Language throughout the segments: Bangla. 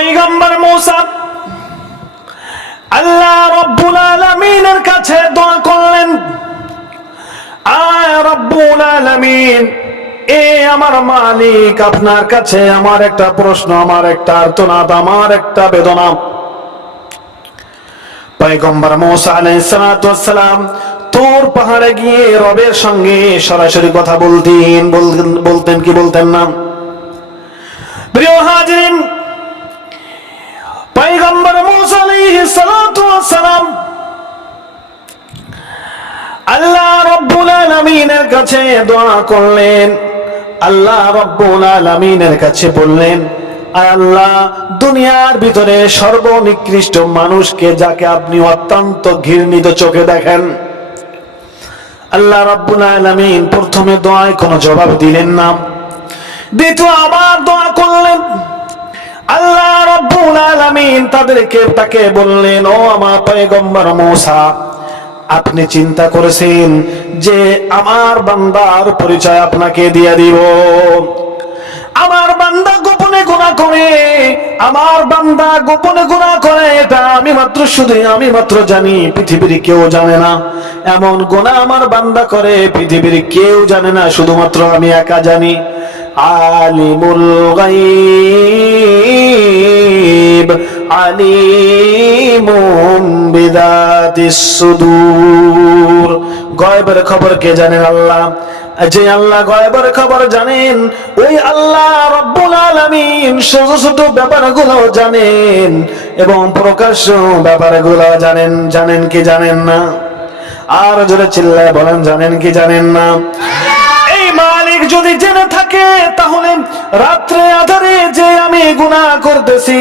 পৈগম্বর মৌসা, আল্লাহ রব্বুল আলামিনের কাছে দোয়া করলেন, আয় রব্বুল আলামিন, এ আমার মালিক, আপনার কাছে আমার একটা প্রশ্ন, আমার একটা আর্তনাদ, আমার একটা বেদনা। পয়গম্বর মৌসা আলাইসালাম তোর পাহাড়ে গিয়ে রবের সঙ্গে সরাসরি কথা বলতেন, বলতেন- কি বলতেন না? প্রিয় হাজিরিন আলাইহিসসালাম আল্লাহ রব্বুল কাছে দোয়া করলেন। আল্লাহ রব্বুল কাছে বললেন আল্লাহ, দুনিয়ার ভিতরে সর্বনিকৃষ্ট মানুষকে যাকে আপনি অত্যন্ত ঘৃণিত চোখে দেখেন, আল্লাহ রব্বুল আলামিন প্রথমে দোয়ায় কোনো জবাব দিলেন না। দ্বিতীয় আবার দোয়া করলেন, আল্লাহ রব্বুল আলামিন তাদেরকে তাকে বললেন, ও আমার পয়গম্বর মূসা, আপনি চিন্তা করেছেন যে আমার বান্দার পরিচয় আপনাকে দিয়ে দিব? আমার বান্দা গোপনে গুণা করে, আমার বান্দা গোপনে গুণা করে, এটা আমি মাত্র শুধু, আমি মাত্র জানি, পৃথিবীর কেউ জানে না। এমন গুণা আমার বান্দা করে, পৃথিবীর কেউ জানে না, শুধুমাত্র আমি একা জানি। আলিমুল গাইব সুদূর। গয়বের খবর কে জানেন আল্লাহ? যে আল্লাহ গয়বের খবর জানেন, ওই আল্লাহ রব্বুল আলামিন ছোট ছোট ব্যাপারগুলো জানেন এবং প্রকাশ্য ব্যাপারগুলো জানেন। জানেন কি জানেন না? আর জোরে চিল্লায় বলেন, জানেন কি জানেন না? মালিক যদি জেনে থাকে, তাহলে রাত্রে আধারে যে আমি গুনাহ করতেছি,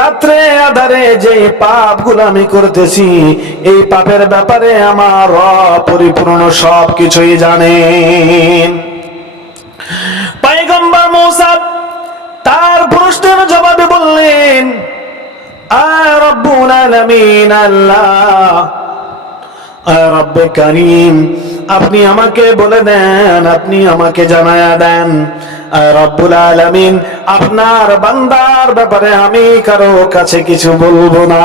রাত্রে আধারে যে পাপ আমি করতেছি, এই পাপের ব্যাপারে আমার পরিপূর্ণ সব কিছুই জানেন। পাইগম্বর মৌসাব তার প্রশ্নের জবাবে বললেন আয় রব্বুল আল্লাহ আয় রব্বে করিম আপনি আমাকে বলে দেন, আপনি আমাকে জানায়া দেন। রব্বুল আলামিন, আপনার বান্দার ব্যাপারে আমি কারও কাছে কিছু বলব না।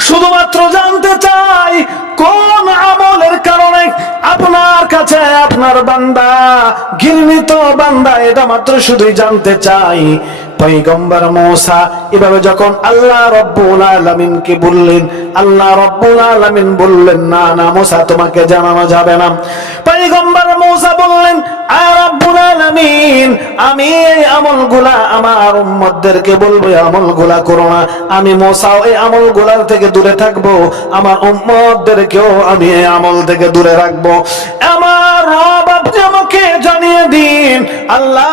শুধুমাত্র জানতে চাই, কোন আমলের কারণে আপনার কাছে আপনার বান্দা, ঘৃণিত বান্দা, এটা মাত্র শুধুই জানতে চাই। পৈগম্বর মৌসা, এভাবে যখন আল্লাহ রব্বুল আলামিনকে বললেন, আল্লাহ রব্বুল আলামিন বললেন, না না, মৌসা, তোমাকে জানানো যাবে না। পৈগম্বর মৌসা বললেন রব্বুল আলামিন, আমি এই আমলগুলা আমার উম্মতদেরকে বলব, এই আমলগুলা করো না। আমি মৌসা এই আমলগুলার থেকে দূরে থাকব, আমার উম্মতদেরকেও আমি এই আমল থেকে দূরে রাখব। আমাকে দিন। আল্লাহ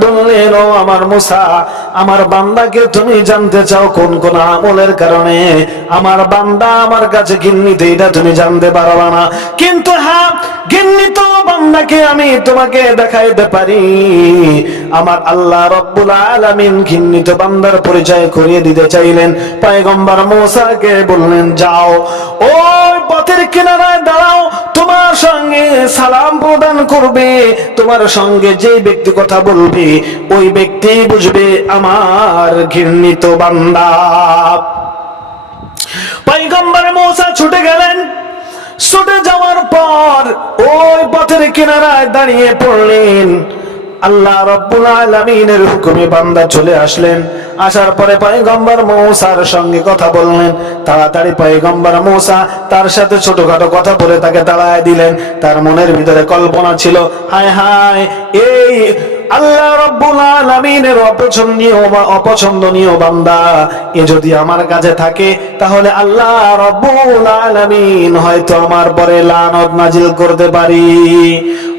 বললেন, ও আমার মুসা, আমার বান্দাকে তুমি জানতে চাও কোন কোন আমলের কারণে? আমার বান্দা আমার কাছে ঘিন্নিতে এটা তুমি জানতে না। কিন্তু হ্যাঁ আমি তোমাকে দেখাইতে পারি। আমার আল্লাহ রব্বুল আলামিন ঘিন্নিত বান্দার পরিচয় করিয়ে দিতে চাইলেন। পয়গম্বর মুসাকে বললেন, যাও। ওই পথের কিনারায় দাঁড়াও তোমার সঙ্গে সালাম প্রদান করবে, তোমার সঙ্গে যে ব্যক্তি কথা বলবে, ওই ব্যক্তি বুঝবে আমার ঘৃণিত বান্দা। পৈগম্বর মৌসা ছুটে গেলেন। ছুটে যাওয়ার পর ওই পথের কিনারায় দাঁড়িয়ে পড়লেন। আল্লাহ রব্বুল আলামিনের হুকুমে বান্দা চলে আসলেন। আসার পরে পয়গম্বর মৌসার সঙ্গে কথা বললেন। তাড়াতাড়ি পয়গম্বর মৌসা তার সাথে ছোটখাটো কথা বলে তাকে তাড়ায় দিলেন। তার মনের ভিতরে কল্পনা ছিল, হায় হায়, এই আল্লাহ রব্বুল আলামিনের অপছন্দনীয় অপছন্দনীয় বান্দা, এ যদি আমার কাছে থাকে, তাহলে আল্লাহ রব্বুল আলামিন হয়তো আমার পরে লানত নাজিল করতে পারি।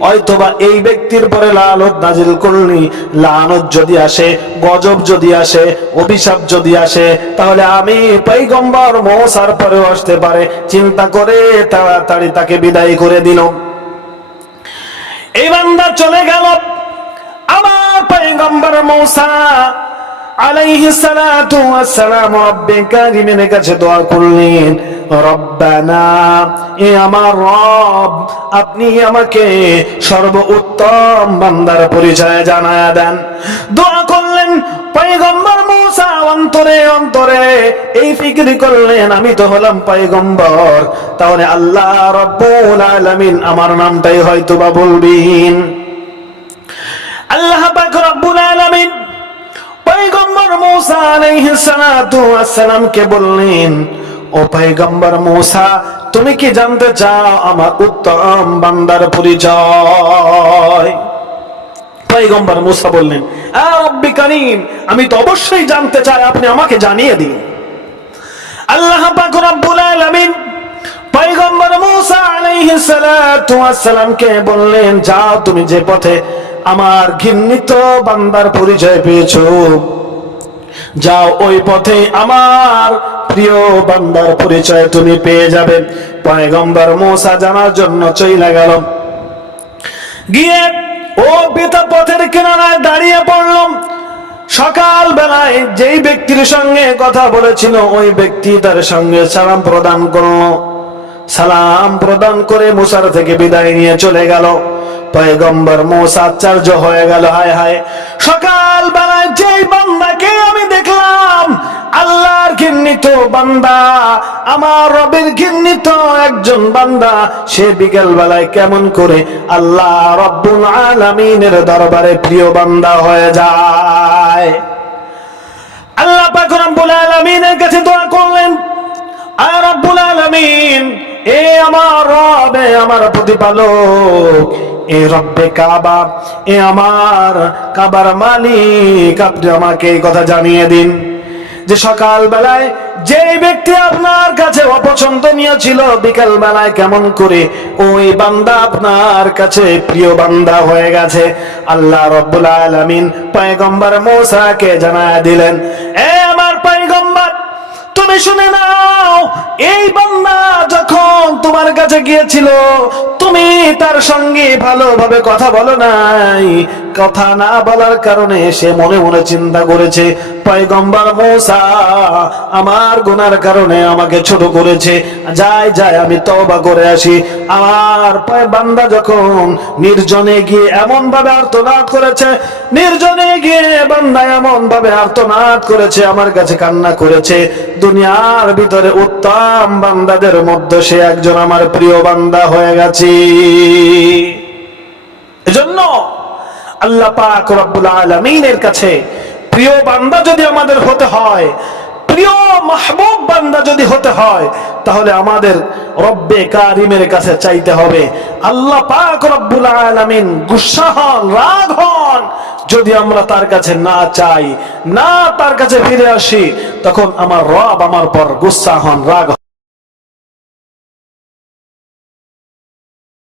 হয়তোবা এই ব্যক্তির পরে লানত নাজিল করলি। লানত যদি আসে, গজব যদি আসে, অভিশাপ যদি আসে, তাহলে আমি পৈগম্বর মৌসার পরেও আসতে পারে। চিন্তা করে তাড়াতাড়ি তাকে বিদায় করে দিল। এই বান্দা চলে গেল। আমার পয়গম্বর মৌসা আলাইহি সালাতু ওয়াসসালাম রব্বে কারিমের কাছে দোয়া করলেন, রব্বানা, এ আমার রব, আপনি আমাকে সর্বোত্তম বান্দার পরিচয় জানায়া দেন। দোয়া করলেন অন্তরে অন্তরে এই ফিকির করলেন, আমি তো হলাম পাইগম্বর তাহলে আল্লাহ রব্বুল আলামিন আমার নামটাই হয়তো বা বলবিন। আল্লাহ পাক রব্বুল আলামিন পয়গম্বর মূসা বললেন, ও মূসা, তুমি কি জানতে চাও আমার উত্তম বান্দার পরিচয়? বললেন আমি তো অবশ্যই জানতে চাই, আপনি আমাকে জানিয়ে দিন। আল্লাহ পাক বললেন, যাও তুমি যে পথে আমার ঘৃণিত বান্দার পরিচয় পেয়েছ। যাও ওই পথে আমার প্রিয় বান্দার পরিচয় তুমি পেয়ে যাবে। পয়গম্বর মূসা জানার জন্য চইলা গেল। গিয়ে ও পিতা পথের কিনারায় দাঁড়িয়ে পড়লাম। সকাল বেলায় যেই ব্যক্তির সঙ্গে কথা বলেছিল, ওই ব্যক্তি তার সঙ্গে সালাম প্রদান করল। সালাম প্রদান করে মুসার থেকে বিদায় নিয়ে চলে গেল। পয়গম্বর মোসা আশ্চর্য হয়ে গেল, হায় হায়। সকাল বেলায় যেই বান্দাকে আমি দেখলাম, আল্লাহর ঘৃণিত বান্দা, আমার রবের ঘৃণিত একজন বান্দা, সে বিকেল বেলায় কেমন করে আল্লাহ রব্বুল আলামিনের দরবারে প্রিয় বান্দা হয়ে যায়। আল্লাহ পাক রব্বুল আলামিনের কাছে দোয়া করলেন আর রব্বুল আলামিন, এ আমার রবে আমার প্রতিপালক এ রব্বে কাবা, এ আমার কাবার মালিক, আপনি আমাকে এই কথা জানিয়ে দিন। যে সকাল বেলায় যে ব্যক্তি আপনার কাছে অপছন্দনীয় ছিল বিকাল বেলায় কেমন করে ওই বান্দা আপনার কাছে প্রিয় বান্দা হয়ে গেছে। আল্লাহ রব্বুল আলামিন পয়গম্বর মোসাকে জানায় দিলেন, এ তুমি শুনে নাও, এই বান্দা যখন তোমার কাছে গিয়েছিল, তুমি তার সঙ্গে ভালোভাবে কথা বলো নাই। কথা না বলার কারণে সে মনে মনে চিন্তা করেছে পয়গম্বর মোসা আমার গুনার কারণে আমাকে ছোট করেছে। যাই যাই, আমি তওবা করে আসি। আমার পায় বান্দা যখন নির্জনে গিয়ে এমন ভাবে আর্তনাদ করেছে, নির্জনে গিয়ে বান্দা এমন ভাবে আর্তনাদ করেছে, আমার কাছে কান্না করেছে। দুনিয়ার ভিতরে উত্তম বান্দাদের মধ্যে সে একজন আমার প্রিয় বান্দা হয়ে গেছে। এজন্য আল্লাহ পাক রব্বুল আলামিনের কাছে প্রিয় বান্দা যদি আমাদের হতে হয়, প্রিয় মাহবুব বান্দা যদি হতে হয়, তাহলে আমাদের রব্বে কারিমের কাছে চাইতে হবে, আল্লাহ পাক রব্বুল আলামিন গুসা হন রাগ হন যদি আমরা তার কাছে না চাই, না তার কাছে ফিরে আসি, তখন আমার রব আমার পর গুসা হন রাগ